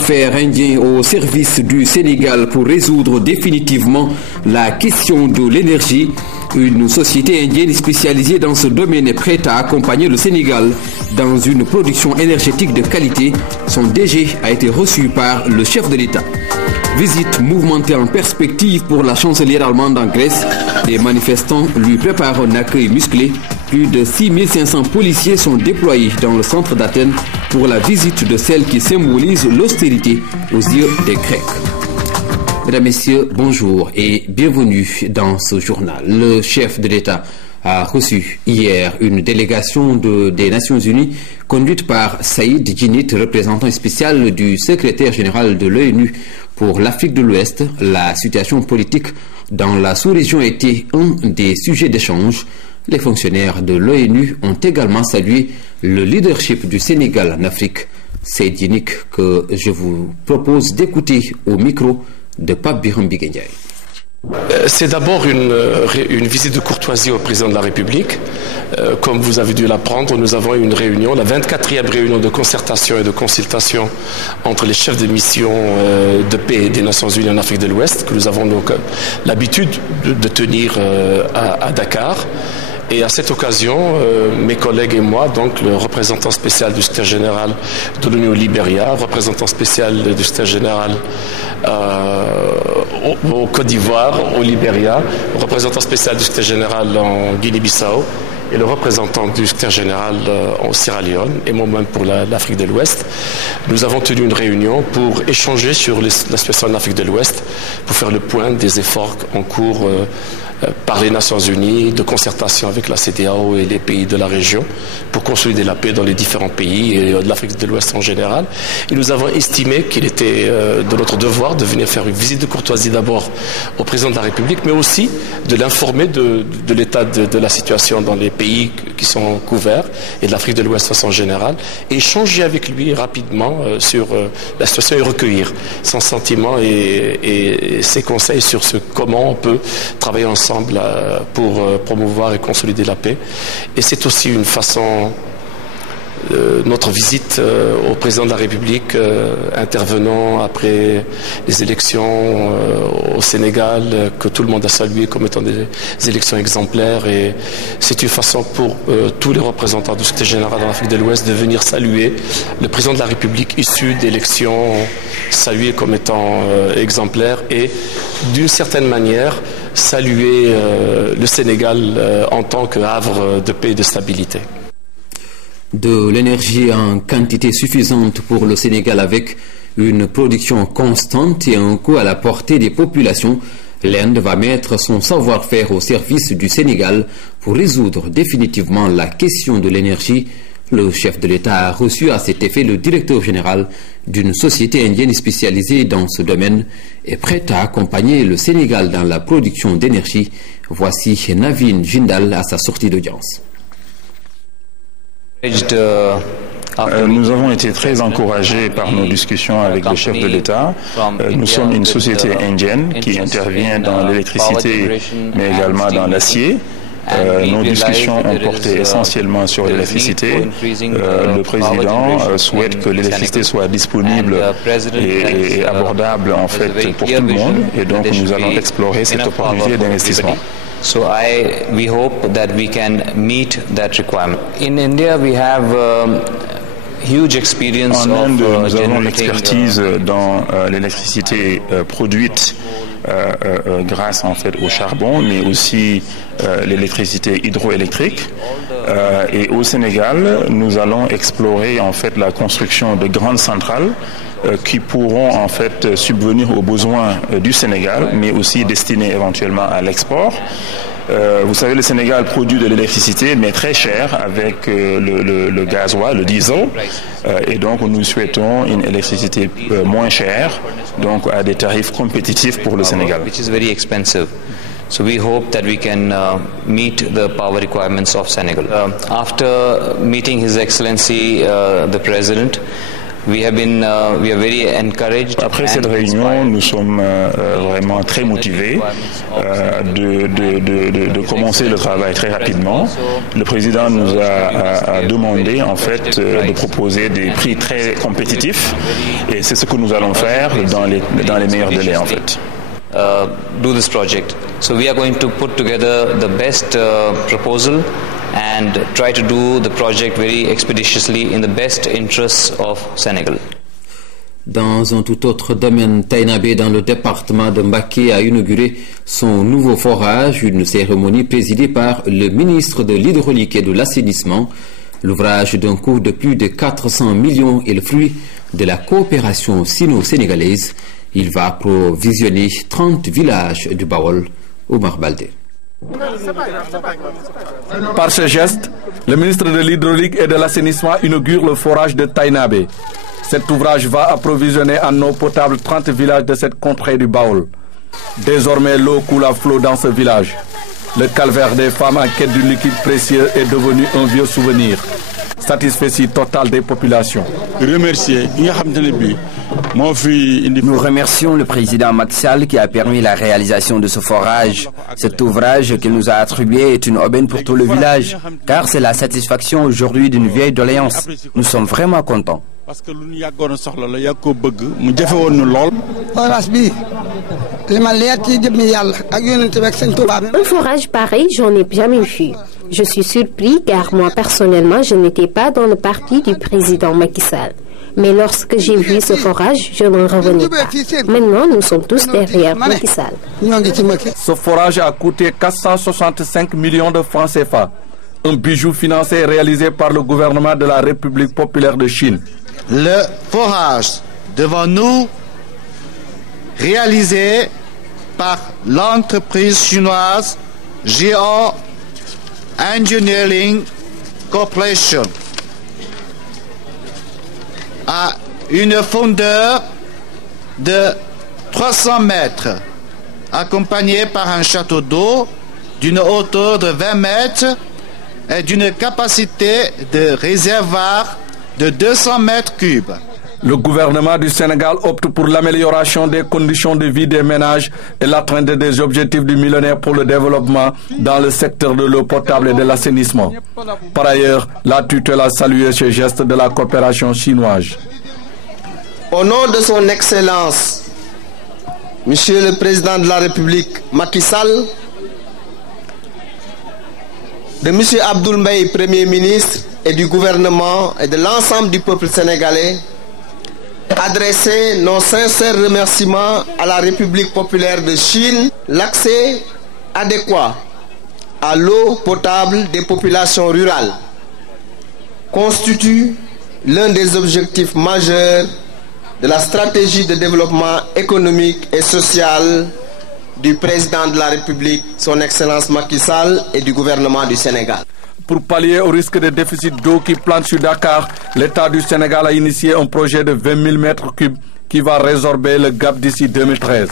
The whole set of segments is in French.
savoir-faire indien au service du Sénégal pour résoudre définitivement la question de l'énergie. Une société indienne spécialisée dans ce domaine est prête à accompagner le Sénégal dans une production énergétique de qualité. Son DG a été reçu par le chef de l'État. Visite mouvementée en perspective pour la chancelière allemande en Grèce. Les manifestants lui préparent un accueil musclé. Plus de 6500 policiers sont déployés dans le centre d'Athènes pour la visite de celle qui symbolise l'austérité aux yeux des Grecs. Mesdames, Messieurs, bonjour et bienvenue dans ce journal. Le chef de l'État a reçu hier une délégation des Nations Unies conduite par Saïd Djinnit, représentant spécial du secrétaire général de l'ONU pour l'Afrique de l'Ouest. La situation politique dans la sous-région était un des sujets d'échange. Les fonctionnaires de l'ONU ont également salué le leadership du Sénégal en Afrique. Saïd Djinnit que je vous propose d'écouter au micro de Pape Birame Ndiaye. C'est d'abord une visite de courtoisie au président de la République. Comme vous avez dû l'apprendre, nous avons eu une réunion, la 24e réunion de concertation et de consultation entre les chefs de mission de paix des Nations Unies en Afrique de l'Ouest, que nous avons donc l'habitude de tenir à Dakar. Et à cette occasion, mes collègues et moi, donc le représentant spécial du secrétaire général de l'ONU au Libéria, représentant spécial du secrétaire général au Côte d'Ivoire, au Libéria, représentant spécial du secrétaire général en Guinée-Bissau et le représentant du secrétaire général en Sierra Leone et moi-même pour l'Afrique de l'Ouest. Nous avons tenu une réunion pour échanger sur la situation en Afrique de l'Ouest, pour faire le point des efforts en cours par les Nations Unies, de concertation avec la CEDEAO et les pays de la région pour consolider la paix dans les différents pays et de l'Afrique de l'Ouest en général. Et nous avons estimé qu'il était de notre devoir de venir faire une visite de courtoisie d'abord au président de la République, mais aussi de l'informer de l'état de la situation dans les pays qui sont couverts et de l'Afrique de l'Ouest de façon générale, et échanger avec lui rapidement sur la situation et recueillir son sentiment et ses conseils sur comment on peut travailler ensemble pour promouvoir et consolider la paix. Et c'est aussi une façon, notre visite au président de la République intervenant après les élections au Sénégal, que tout le monde a salué comme étant des élections exemplaires, et c'est une façon pour tous les représentants du secrétaire général de l'Afrique de l'Ouest de venir saluer le président de la République issu d'élections salué comme étant exemplaire, et d'une certaine manière saluer le Sénégal en tant que havre de paix et de stabilité. De l'énergie en quantité suffisante pour le Sénégal avec une production constante et un coût à la portée des populations, l'Inde va mettre son savoir-faire au service du Sénégal pour résoudre définitivement la question de l'énergie. Le chef de l'État a reçu à cet effet le directeur général d'une société indienne spécialisée dans ce domaine et prête à accompagner le Sénégal dans la production d'énergie. Voici Navin Jindal à sa sortie d'audience. Nous avons été très encouragés par nos discussions avec le chef de l'État. Nous sommes une société indienne qui intervient dans l'électricité, mais également dans l'acier. Nos discussions ont porté essentiellement sur l'électricité. Le président souhaite que l'électricité soit disponible et abordable en fait pour tout le monde, et donc nous allons explorer cette opportunité d'investissement. So we hope that we can meet that requirement. In India, we have huge experience en Inde, nous avons l'expertise dans l'électricité produite grâce en fait au charbon, mais aussi l'électricité hydroélectrique. Et au Sénégal, nous allons explorer en fait la construction de grandes centrales qui pourront en fait subvenir aux besoins du Sénégal, mais aussi destinés éventuellement à l'export. Vous savez, le Sénégal produit de l'électricité, mais très cher, avec le gasoil, le diesel. Et donc, nous souhaitons une électricité moins chère, donc à des tarifs compétitifs pour le Sénégal. Which is very expensive. So we hope that we can meet the power requirements of Senegal. After meeting His Excellency, the President, Après cette réunion, nous sommes vraiment très motivés de commencer le travail très rapidement. Le président nous a demandé en fait de proposer des prix très compétitifs et c'est ce que nous allons faire dans les meilleurs délais en fait. Do this project. So we are going to put together the best proposal and try to do the project very expeditiously in the best interests of Senegal. Dans un tout autre domaine, Tainabé, dans le département de Mbacké, a inauguré son nouveau forage, une cérémonie présidée par le ministre de l'Hydraulique et de l'Assainissement. L'ouvrage d'un coût de plus de 400 millions est le fruit de la coopération sino-sénégalaise. Il va provisionner 30 villages du Baol. Omar Baldé. Par ce geste, le ministre de l'Hydraulique et de l'Assainissement inaugure le forage de Tainabé. Cet ouvrage va approvisionner en eau potable 30 villages de cette contrée du Baol. Désormais, l'eau coule à flot dans ce village. Le calvaire des femmes en quête du liquide précieux est devenu un vieux souvenir. Satisfait total des populations. Nous remercions le président Macky Sall qui a permis la réalisation de ce forage. Cet ouvrage qu'il nous a attribué est une aubaine pour tout le village, car c'est la satisfaction aujourd'hui d'une vieille doléance. Nous sommes vraiment contents. Un forage pareil, j'en ai jamais vu. Je suis surpris car moi personnellement, je n'étais pas dans le parti du président Macky Sall. Mais lorsque j'ai vu ce forage, je n'en revenais pas. Maintenant, nous sommes tous derrière Macky Sall. Ce forage a coûté 465 millions de francs CFA. Un bijou financé et réalisé par le gouvernement de la République populaire de Chine. Le forage devant nous, réalisé par l'entreprise chinoise Geo Engineering Corporation, a une fondeur de 300 mètres, accompagné par un château d'eau d'une hauteur de 20 mètres et d'une capacité de réservoir de 200 mètres cubes. Le gouvernement du Sénégal opte pour l'amélioration des conditions de vie des ménages et l'atteinte des objectifs du millénaire pour le développement dans le secteur de l'eau potable et de l'assainissement. Par ailleurs, la tutelle a salué ce geste de la coopération chinoise. Au nom de son Excellence, Monsieur le Président de la République Macky Sall, de Monsieur Abdoul Mbaye, Premier ministre, et du gouvernement et de l'ensemble du peuple sénégalais, adresser nos sincères remerciements à la République populaire de Chine. L'accès adéquat à l'eau potable des populations rurales constitue l'un des objectifs majeurs de la stratégie de développement économique et social du président de la République, son Excellence Macky Sall, et du gouvernement du Sénégal. Pour pallier au risque de déficit d'eau qui plane sur Dakar, l'État du Sénégal a initié un projet de 20 000 mètres cubes qui va résorber le gap d'ici 2013.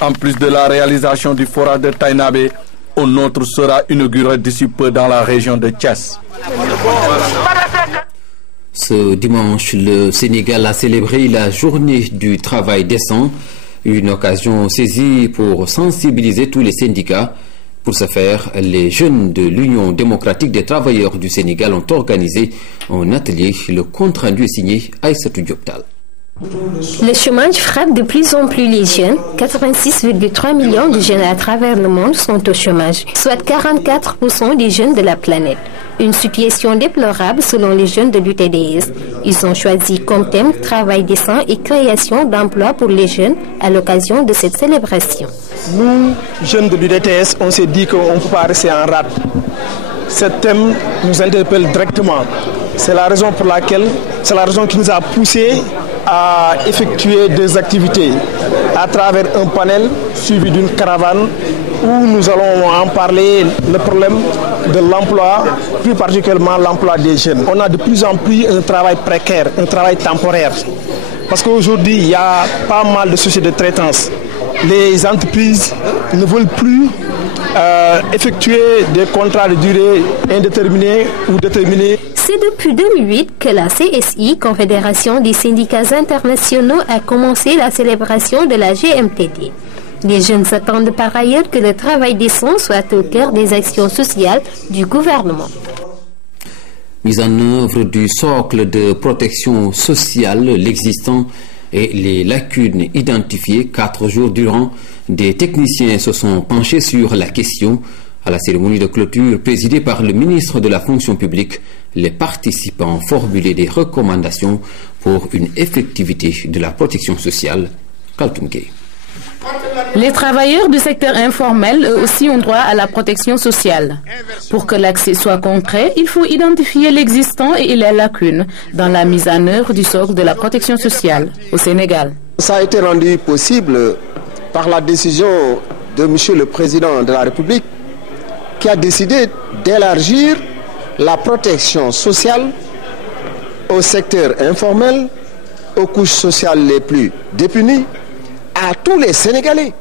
En plus de la réalisation du forage de Tainabé, un autre sera inauguré d'ici peu dans la région de Thiès. Ce dimanche, le Sénégal a célébré la journée du travail décent, une occasion saisie pour sensibiliser tous les syndicats. Pour ce faire, les jeunes de l'Union démocratique des travailleurs du Sénégal ont organisé un atelier. Le compte-rendu est signé Aïssatou Dioptal. Le chômage frappe de plus en plus les jeunes. 86,3 millions de jeunes à travers le monde sont au chômage, soit 44% des jeunes de la planète. Une situation déplorable selon les jeunes de l'UTDS. Ils ont choisi comme thème travail décent et création d'emplois pour les jeunes à l'occasion de cette célébration. Nous, jeunes de l'UTDS, on s'est dit qu'on ne peut pas rester en rade. Ce thème nous interpelle directement. C'est la raison pour laquelle, c'est la raison qui nous a poussé à effectuer des activités à travers un panel suivi d'une caravane où nous allons en parler, le problème de l'emploi, plus particulièrement l'emploi des jeunes. On a de plus en plus un travail précaire, un travail temporaire. Parce qu'aujourd'hui, il y a pas mal de sociétés de traitance. Les entreprises ne veulent plus effectuer des contrats de durée indéterminée ou déterminée. C'est depuis 2008 que la CSI, Confédération des syndicats internationaux, a commencé la célébration de la GMTD. Les jeunes s'attendent par ailleurs que le travail décent soit au cœur des actions sociales du gouvernement. Mise en œuvre du socle de protection sociale, l'existant et les lacunes identifiées 4 jours durant, des techniciens se sont penchés sur la question. À la cérémonie de clôture présidée par le ministre de la fonction publique, les participants formulaient des recommandations pour une effectivité de la protection sociale. Kaltunke. Les travailleurs du secteur informel, eux aussi, ont droit à la protection sociale. Pour que l'accès soit concret, il faut identifier l'existant et les lacunes dans la mise en œuvre du socle de la protection sociale au Sénégal. Ça a été rendu possible par la décision de M. le Président de la République qui a décidé d'élargir la protection sociale au secteur informel, aux couches sociales les plus dépunies, à tous les Sénégalais,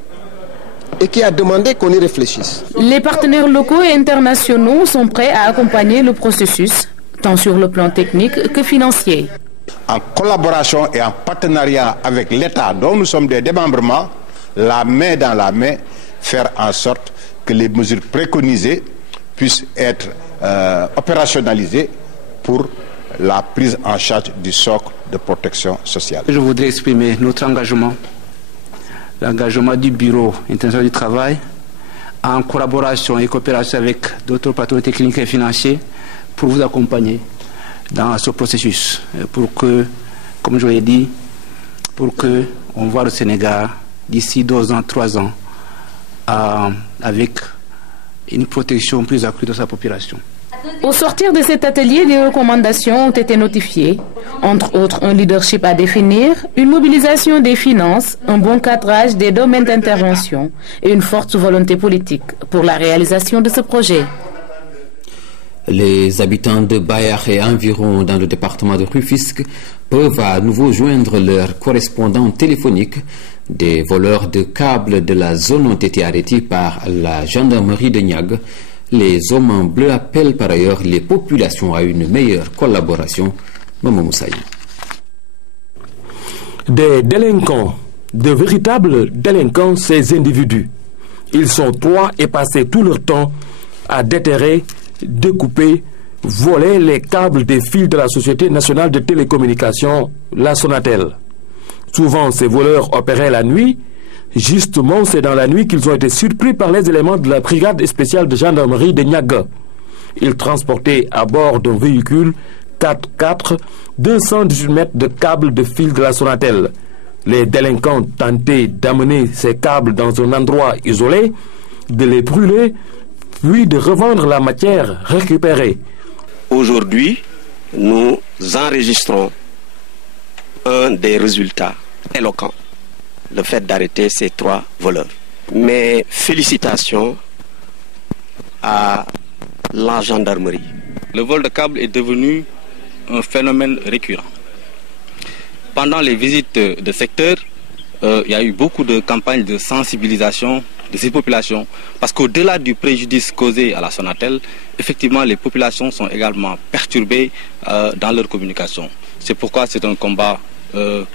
et qui a demandé qu'on y réfléchisse. Les partenaires locaux et internationaux sont prêts à accompagner le processus, tant sur le plan technique que financier. En collaboration et en partenariat avec l'État dont nous sommes des démembrements, la main dans la main, faire en sorte que les mesures préconisées puissent être opérationnalisées pour la prise en charge du socle de protection sociale. Je voudrais exprimer notre engagement, l'engagement du Bureau international du travail, en collaboration et coopération avec d'autres partenaires techniques et financiers, pour vous accompagner dans ce processus, pour que, comme je l'ai dit, pour qu'on voit le Sénégal d'ici 2 ans, 3 ans, avec une protection plus accrue de sa population. Au sortir de cet atelier, des recommandations ont été notifiées, entre autres un leadership à définir, une mobilisation des finances, un bon cadrage des domaines d'intervention et une forte volonté politique pour la réalisation de ce projet. Les habitants de Bayar et environ dans le département de Rufisque peuvent à nouveau joindre leur correspondant téléphonique. Des voleurs de câbles de la zone ont été arrêtés par la gendarmerie de Niague. Les hommes en bleu appellent par ailleurs les populations à une meilleure collaboration. Maman Moussaï. Des délinquants, de véritables délinquants, ces individus. Ils sont 3 et passent tout leur temps à déterrer, découper, voler les câbles des fils de la Société nationale de télécommunications, la Sonatel. Souvent, ces voleurs opéraient la nuit. Justement, c'est dans la nuit qu'ils ont été surpris par les éléments de la brigade spéciale de gendarmerie de Niaga. Ils transportaient à bord d'un véhicule 4x4 218 mètres de câbles de fil de la Sonatel. Les délinquants tentaient d'amener ces câbles dans un endroit isolé, de les brûler, puis de revendre la matière récupérée. Aujourd'hui, nous enregistrons un des résultats éloquents, le fait d'arrêter ces 3 voleurs. Mes félicitations à la gendarmerie. Le vol de câbles est devenu un phénomène récurrent. Pendant les visites de secteur, il y a eu beaucoup de campagnes de sensibilisation de ces populations, parce qu'au-delà du préjudice causé à la Sonatel, effectivement les populations sont également perturbées dans leur communication. C'est pourquoi c'est un combat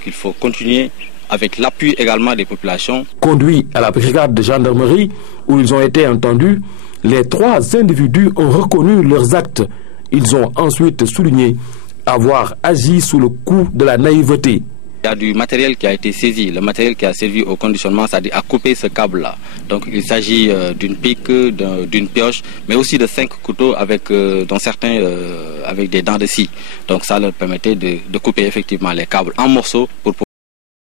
qu'il faut continuer avec l'appui également des populations. Conduits à la brigade de gendarmerie où ils ont été entendus, les 3 individus ont reconnu leurs actes. Ils ont ensuite souligné avoir agi sous le coup de la naïveté. Il y a du matériel qui a été saisi, le matériel qui a servi au conditionnement, c'est-à-dire à couper ce câble-là. Donc il s'agit d'une pique, d'une pioche, mais aussi de 5 couteaux dont certains avec des dents de scie. Donc ça leur permettait de couper effectivement les câbles en morceaux pour